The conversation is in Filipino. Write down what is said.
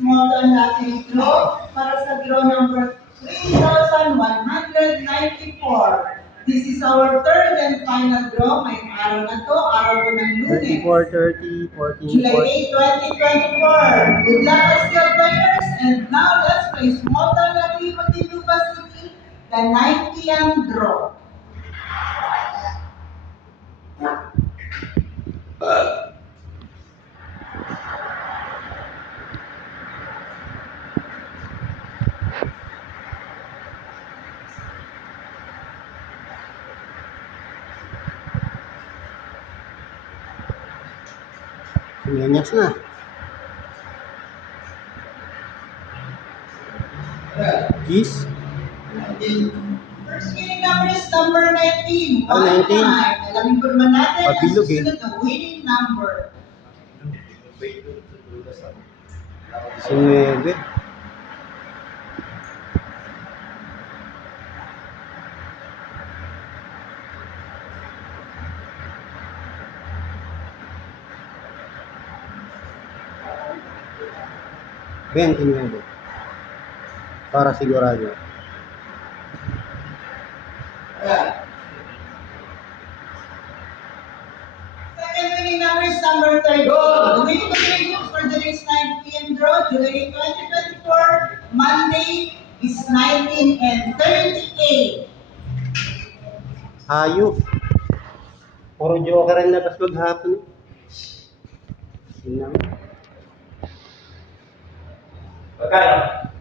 small and lucky draw para sa draw number 3,194. This is our third and final draw. May araw na to, araw ko ng Lunes. 34, 30, 14, July 8, 2024. Good luck as your players. And now let's play small and lucky Muntinlupa City, the 9 p.m. draw. Simenyas na. Gis. First winning number is number 19. 19. Alamin ko naman natin ang Pabilog eh. susunod na winning number. 19. $29. Para sigurado. Second winning number is number 30. The winning combination for the next 9 p.m. draw, July 2024, Monday, is 19 and 38. Hayop. Puro joker ang labas maghapon. Yun lang. Pagkano?